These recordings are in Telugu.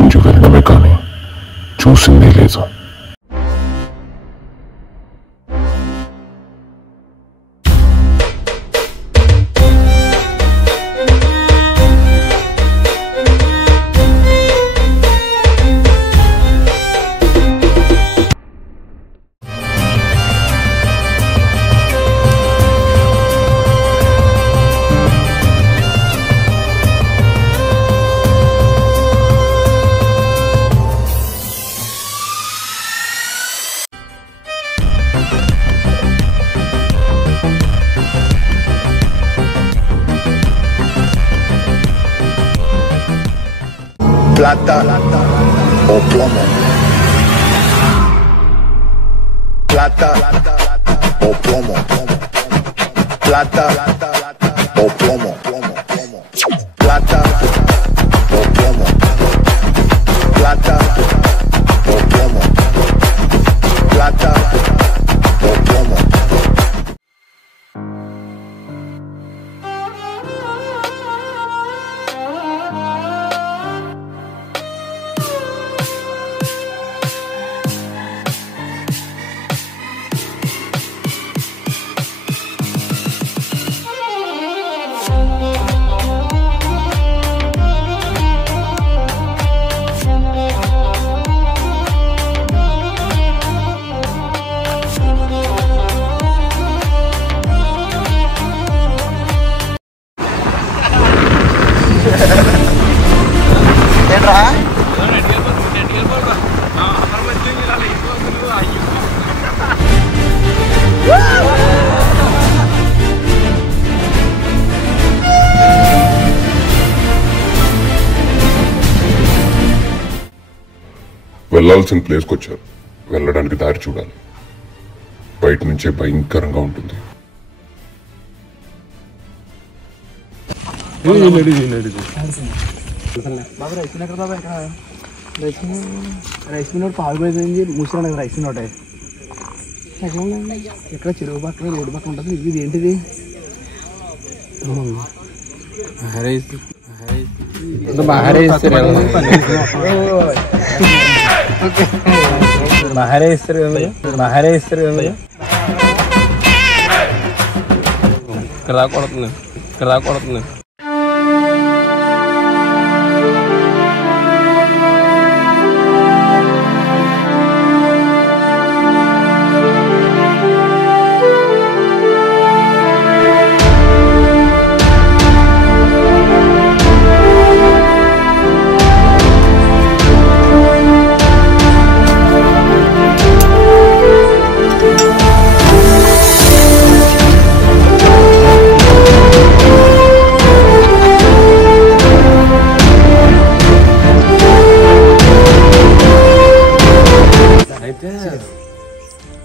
గురించి వినడమే కానీ చూసిందే లేదు. Plata o plomo. Plata o plomo. Plata o plomo. Plata o plomo. Plata o plomo. Plata o plomo. వెళ్లాల్సిన ప్లేస్కి వచ్చారు. వెళ్ళడానికి దారి చూడాలి. బయట నుంచే భయంకరంగా ఉంటుంది. రైస్ మిల్ పాల్పోయింది మూసిన రైస్ మిల్ ఒకటి ఎక్కడ చెరువు పక్కన రోడ్డు పక్కన ఉంటుంది. ఇది ఏంటిది? రాకూడదు.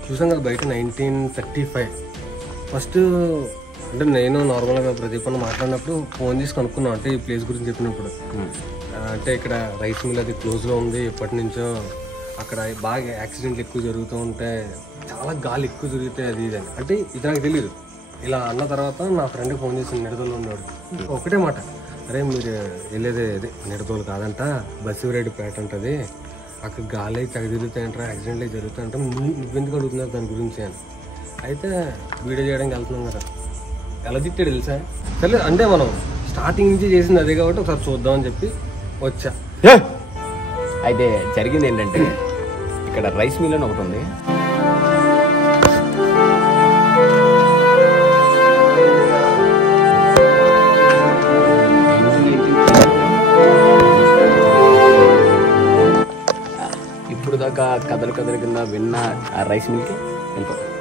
చూసాం కదా బయట 1935 ఫస్ట్ అంటే నేను నార్మల్గా ప్రదీప్ అన్న మాట్లాడినప్పుడు ఫోన్ చేసి కనుక్కున్నాం. అంటే ఈ ప్లేస్ గురించి చెప్పినప్పుడు అంటే ఇక్కడ రైస్ మిల్ అది క్లోజ్లో ఉంది, ఎప్పటి నుంచో అక్కడ బాగా యాక్సిడెంట్లు ఎక్కువ జరుగుతూ ఉంటాయి, చాలా గాలి ఎక్కువ జరుగుతాయి అది ఇది అని. అంటే ఇది నాకు తెలియదు. ఇలా అన్న తర్వాత నా ఫ్రెండ్కి ఫోన్ చేసి నిడదోలు ఉన్నాడు. ఒకటే మాట, అరే మీరు వెళ్ళేది అదే నిడదోలు కాదంట, బసిరెడ్డిపేట ఉంటుంది, అక్కడ గాలి తెగ తిరుగుతాయంటారా, యాక్సిడెంట్లు జరుగుతాయంటే నువ్వెందుకు అడుగుతున్నారు దాని గురించి అని. అయితే వీడియో చేయడానికి వెళ్తున్నాం కదా, ఎలా తిట్టాడు తెలుసా? సరే అంటే మనం స్టార్టింగ్ నుంచి చేసింది అదే కాబట్టి ఒకసారి చూద్దామని చెప్పి వచ్చా. అయితే జరిగింది ఏంటంటే ఇక్కడ రైస్ మిల్ అని ఒకటి ఉంది. ఇప్పుడు దాకా కథలు కింద విన్న ఆ రైస్ మిల్కి వెళ్ళిపోతాం.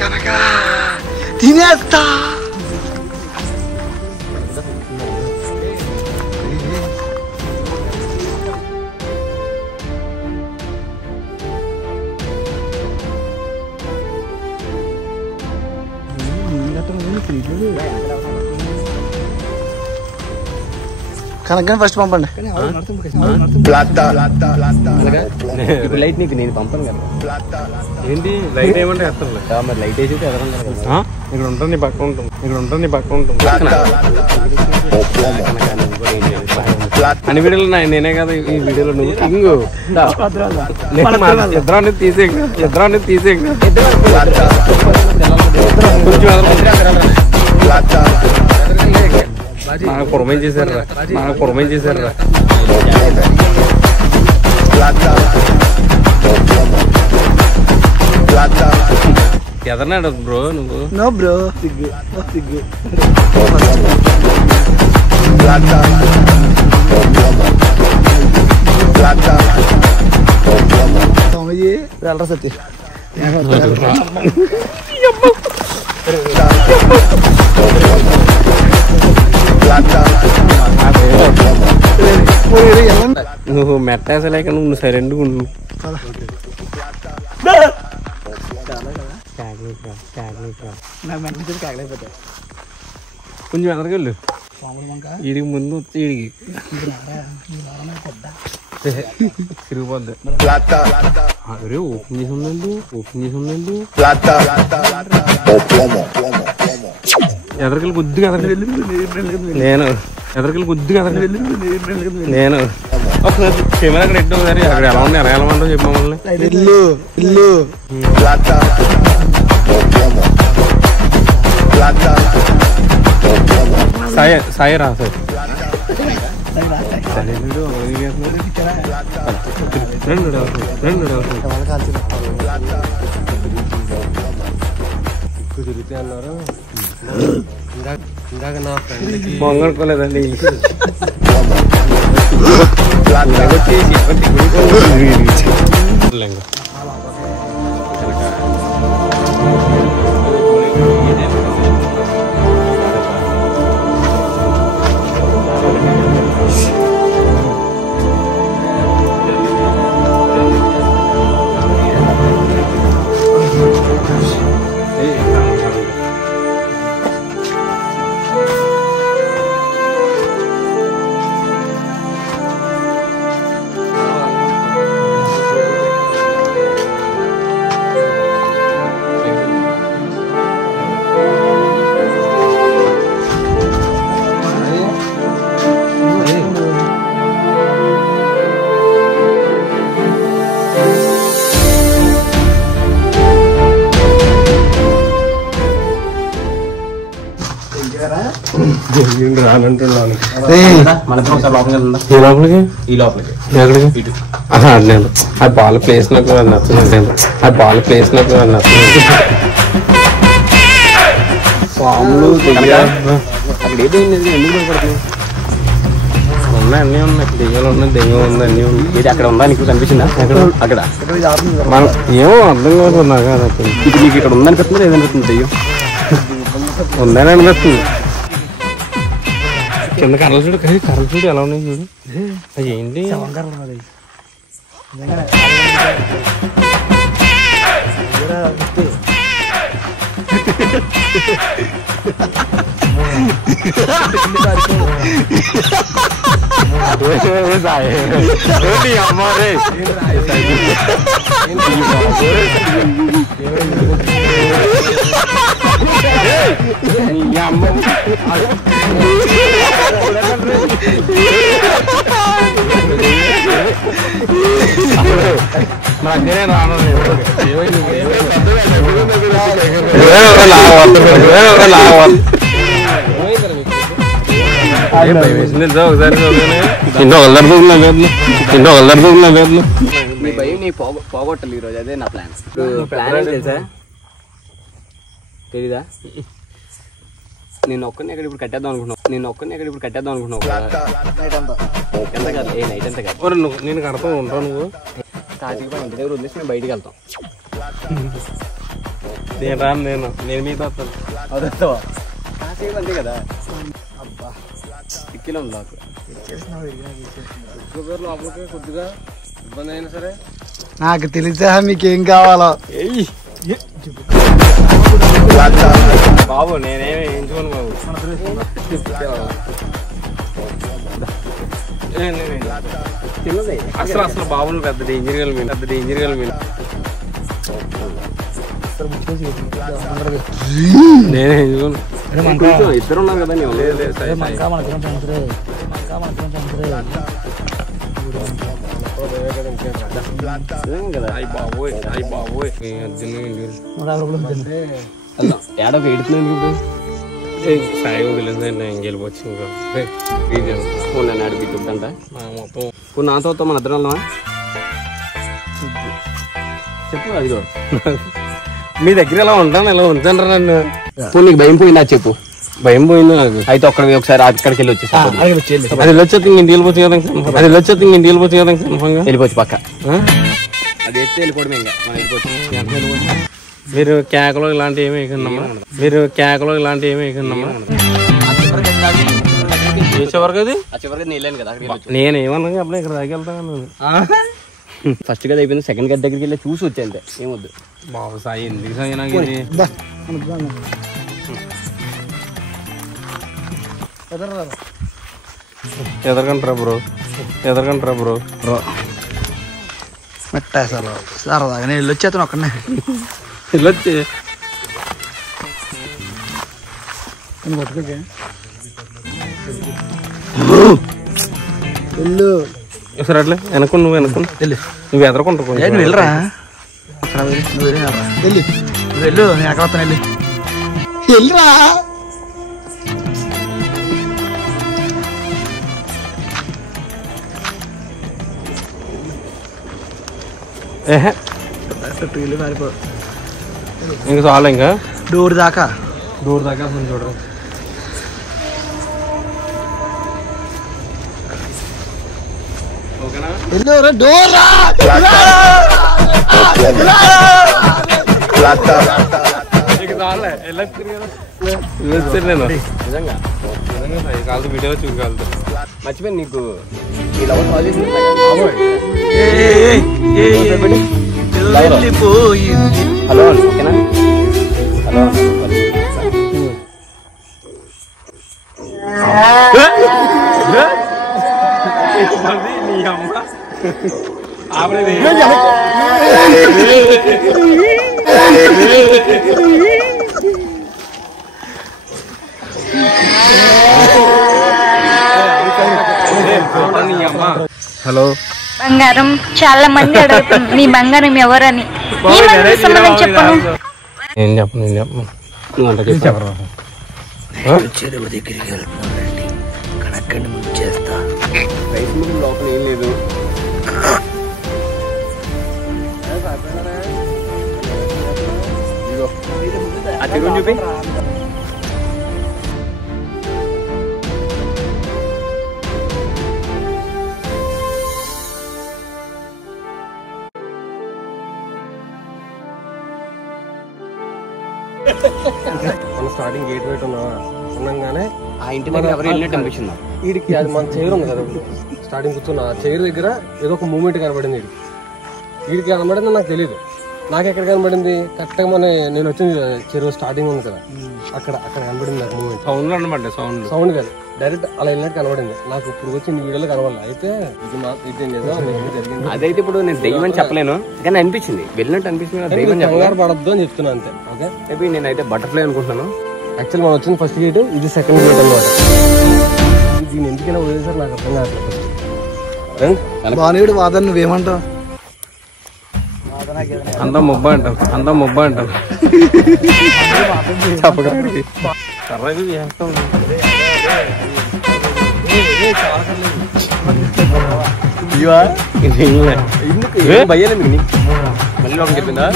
కనక తినేస్తా. కనుక ఫస్ట్ పంపండి. Plata. ఇప్పుడు లైట్ నీకు నేను పంపను కదా. ఏంటి లైట్ ఏమంటే వేస్తాను మరి లైట్ వేసి ఎదరం కదా. ఇక్కడ ఉంటుంది నీ పక్క ఉంటుంది అన్ని వీడియోలో నేనే కదా ఈ వీడియోలో నువ్వు ఇంగు ఇద్దరాన్ని తీసే నాకు పురమేం చేశారు ఎదరనాడు బ్రో నువ్వు. నో బ్రో సిగ్గు. వెళ్ళరా సత్య నువ్వు మెట్టేసలేక నువ్వు సైలెంట్ ఉండు. నాకు మెంటల్ కాగలేకపోతాయి. కొంచెం ఎదరకెళ్ళు వీడికి ముందు వచ్చి వీడికి తిరిగిపోద్ది. అరే ఓపెన్ చేసి ఉందండి. ఎదరికెళ్ళి కొద్దిగా నేను ఒకసారి కెమెరా అక్కడ ఎట్టు ఒకసారి అక్కడ ఎలా ఉంది ఎలా ఉండో చెప్పి మమ్మల్ని. ఇల్లు సాయి రా సార్ తిరిగితే అన్నారు ఇందాక నా ఫ్రెండ్కి పొంగనుకోలేదండి. రానంటున్నాను ఈ లోపలికి ఎక్కడికి ఆ బాల్ ప్లేస్ నాకు నచ్చలేదు. పాములు అక్కడ ఏదైంది ఎందుకు పడుతుంది? ఉన్నాయి అన్నీ ఉన్నాయి. దెయ్యాలు ఉన్నాయి, దెయ్యం ఉంది, అన్నీ ఉన్నాయి. ఇది అక్కడ ఉందా నీకు కనిపించిందా? అక్కడ మనం ఏమో అర్థం కాదు నాకు. ఇది నీకు ఇక్కడ ఉందనిపిస్తుంది ఏదనిపిస్తుంది? దెయ్యం ఉందని అనిపిస్తుంది. కింద కర్రలు చూడు ఎలా ఉన్నాయి చూడు. అది ఏంటి? అమ్మారే నాకేనే రాను. నీ భయం నీ పోగొట్టాలి ఈరోజు. అదే నా ప్లాన్. ప్లాన్ తెలుసా? తెలీదా? నేను ఒక్కరిని ఎక్కడ ఇప్పుడు కట్టేద్దాం అనుకుంటున్నావు. ఎంత కాదు ఏ నైట్ ఎంత కాదు. నేను కడతా ఉంటావు నువ్వు. కాచికి ఇంటి దగ్గర వదిలేసి మేము బయటికి వెళ్తాం. నేను రాను. నేను మీతో వస్తాను. అదొస్తావా? కాసేపు అంతే కదా. ఇక్కిలో ఉంది నాకు. లోపలికి కొద్దిగా ఇబ్బంది అయినా సరే నాకు తెలిసా మీకేం కావాలో. బాబు నేనేమి ఎంచుకోను బాబు. అసలు బాబులు పెద్ద డేంజర్ మీరు నేనే ఇద్దరు ఉన్నారు కదా ఏడొక ఎడుతున్నాను సాయి వదిలేదు నేను గెలిపోవచ్చు ఇంకా నన్ను అడిగిద్దంట మొత్తం నాతో మన ఇద్దరు వెళ్దామా చెప్పు అది మీ దగ్గర ఇలా ఉంటాను ఇలా ఉంచాను నన్ను నీకు భయం పోయిందా చెప్పు భయం పోయింది నాకు అయితే ఒక్కడికి ఒకసారి అక్కడికి వెళ్ళి వచ్చేసి అది వెళ్ళొచ్చేది ఇంక వెళ్ళిపోవచ్చు కదా వెళ్ళిపోవచ్చు పక్క అది ఎత్తే వెళ్ళిపోవడం ఇంకా వెళ్ళిపోవచ్చు మీరు కేకలో ఇలాంటివి ఏమి వేయకుందమ్మా చివరికి నీళ్ళాను కదా నేనేమన్నా అప్పుడు ఇక్కడ దాకా వెళ్తాను ఫస్ట్ గది అయిపోయింది సెకండ్ గది దగ్గరికి వెళ్ళి చూసి వచ్చేంతే ఏమొద్దు బాబు సాయి ఎందుకు సాయి నాకు ఎదరకంటారా బ్రో మెట్టేసారు సరదాగా నేను వెళ్ళొచ్చేస్తాను ఒక్కడనే వెళ్ళొచ్చి పట్టుకోకే వెళ్ళు సరే అట్లే వెనక్కు నువ్వు నువ్వు ఎదరకుంటావు నువ్వు వెళ్ళరా వెళ్ళు నేను ఎక్కడ వస్తాను వెళ్ళరా ఇంకా చాలా ఇంకా డోర్ దాకా చూడరు డోర్ నేను నిజంగా కాదు వీడియో చూడగలదు మర్చిపోయి నీకు హలో ఓకేనా హలో నీ అమ్మ హలో బంగారం చాలా మంది అడుగుతుంది నీ బంగారం ఎవరని సంబంధం చెప్పను ఏం చెప్పను చెరువు దగ్గరికి వెళ్తున్నానండి కనక్కండి ముందు చేస్తా లోపల ఏం లేదు చూపి మన స్టార్టింగ్ గేట్ బయట ఉన్నాగానే ఆ ఇంటి దగ్గర ఎవరు వెళ్ళినట్టు అనిపించింది వీడికి అది మన చైర్ ఉంది కదా స్టార్టింగ్ కూర్చున్న ఆ చైర్ దగ్గర ఏదో ఒక మూమెంట్ కనబడింది వీడికి కనబడింది నాకు తెలియదు నాకు ఎక్కడ కనబడింది కరెక్ట్గా నేను వచ్చింది చెరువు స్టార్టింగ్ ఉంది కదా అక్కడ కనబడింది నాకు మూమెంట్ సౌండ్ అనమాట సౌండ్ కాదు డైరెక్ట్ అలా వెళ్ళినట్టు కనబడింది నాకు ఇప్పుడు వచ్చి వీడియోలో కనబడాలి అయితే ఇది జరిగింది అదైతే ఇప్పుడు నేను దెయ్యం చెప్పలేను కానీ అనిపించింది వెళ్ళినట్టు అనిపిస్తుంది దెయ్యం కంగారు పడద్దు అని చెప్తున్నా అంతే ఓకే మేబీ నేనైతే బటర్ఫ్లై అనుకుంటున్నాను యాక్చువల్ మనం వచ్చింది ఫస్ట్ గేట్ ఇది సెకండ్ గేట్ అనమాట దీన్ని ఎందుకైనా వదిలేసారు నాకు అర్థం కావట్లేదు బానుడు వాదన నువ్వేమంటావు అంతా ముబ్బ అంటాం చెప్పగలకి భయ్యాలి మీకు మళ్ళీ ఒక చెప్పిందా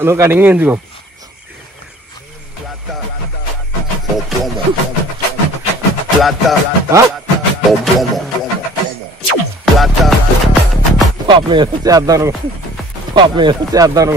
నువ్వు కడిగి ఎందుకో పాపం ఏదో చేద్దాను